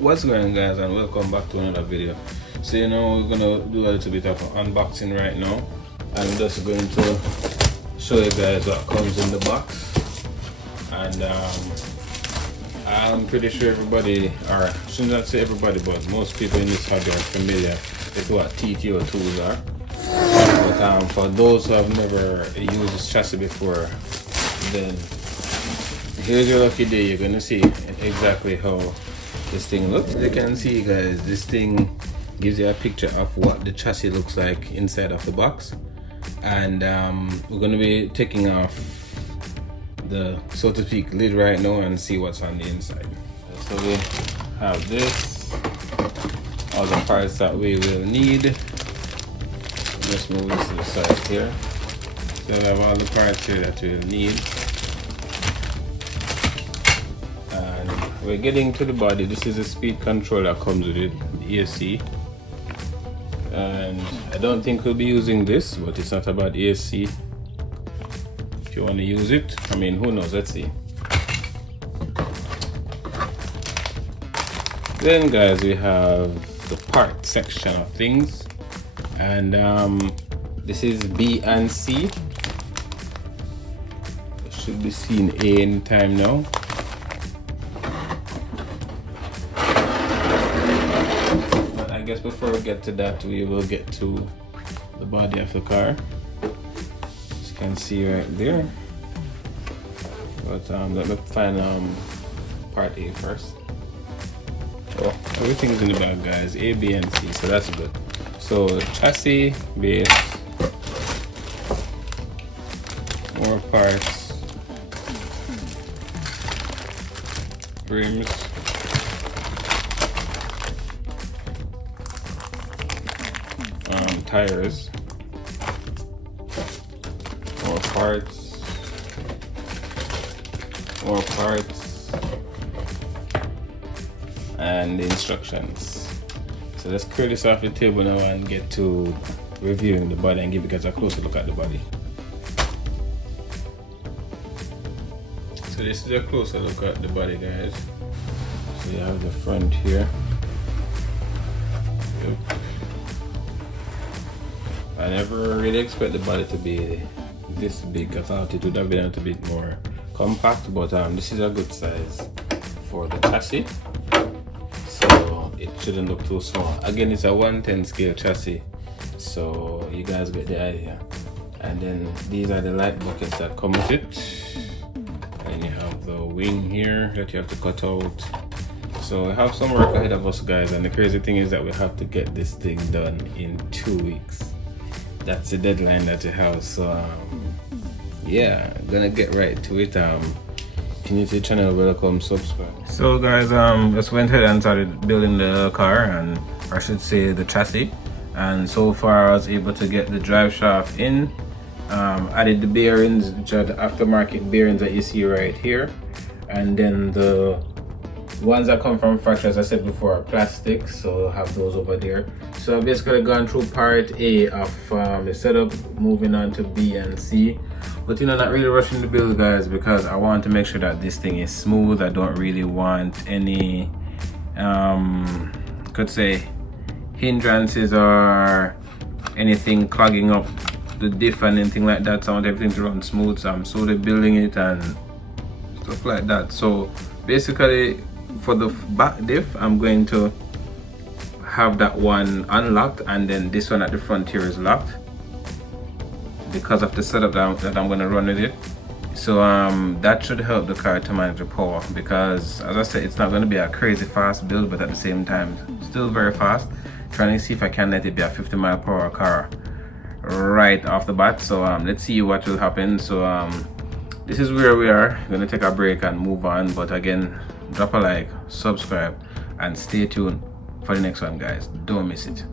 What's going on, guys, and welcome back to another video. So we're gonna do a little bit of unboxing right now. I'm just going to show you guys what comes in the box, and I'm pretty sure everybody, or should not say everybody, but most people in this hobby are familiar with what TTO tools are. But for those who have never used this chassis before, then here's your lucky day. You're gonna see exactly how this thing looks. You can see, guys, this thing gives you a picture of what the chassis looks like inside of the box, and we're going to be taking off the, so to speak, lid right now and see what's on the inside. So we have this, all the parts that we will need. Let's move this to the side here. So we have all the parts here that we'll need. We're getting to the body. This is a speed control that comes with it, the AC, and I don't think we'll be using this, but it's not about AC. If you want to use it, I mean, who knows, let's see. Then, guys, we have the part section of things, and this is B and C. It should be seen A anytime now. I guess before we get to that, we will get to the body of the car, as you can see right there. But let me find part A first. Oh, everything's in the bag, guys. A, B, and C, so that's good. So chassis, base, more parts, rims, tires, more parts, and the instructions. So let's clear this off the table now and get to reviewing the body and give you guys a closer look at the body. So this is a closer look at the body, guys. So you have the front here. Yep. I never really expect the body to be this big. I thought it would have been a little bit more compact, but this is a good size for the chassis, so it shouldn't look too small. Again, it's a 110 scale chassis, so you guys get the idea. And then these are the light buckets that come with it, and you have the wing here that you have to cut out. So we have some work ahead of us, guys, and the crazy thing is that we have to get this thing done in 2 weeks. That's the deadline that we have, so yeah, gonna get right to it. If you're new to the channel, welcome, subscribe. So, guys, just went ahead and started building the car, and I should say the chassis, and so far I was able to get the drive shaft in, added the bearings, which are the aftermarket bearings that you see right here, and then the ones that come from factory, as I said before, are plastic, so I'll have those over there. So I've basically gone through part A of the setup, moving on to B and C. But not really rushing the build, guys, because I want to make sure that this thing is smooth. I don't really want any, could say, hindrances or anything clogging up the diff and anything like that. So I want everything to run smooth, so I'm slowly building it and stuff like that. So basically, for the back diff, I'm going to have that one unlocked, and then this one at the front here is locked because of the setup that I'm going to run with it. So that should help the car to manage the power, because as I said, it's not going to be a crazy fast build, but at the same time still very fast. Trying to see if I can let it be a 50-mile-per-hour car right off the bat. So let's see what will happen. So this is where we are. Going to take a break and move on, but again, drop a like, subscribe, and stay tuned for the next one, guys. Don't miss it.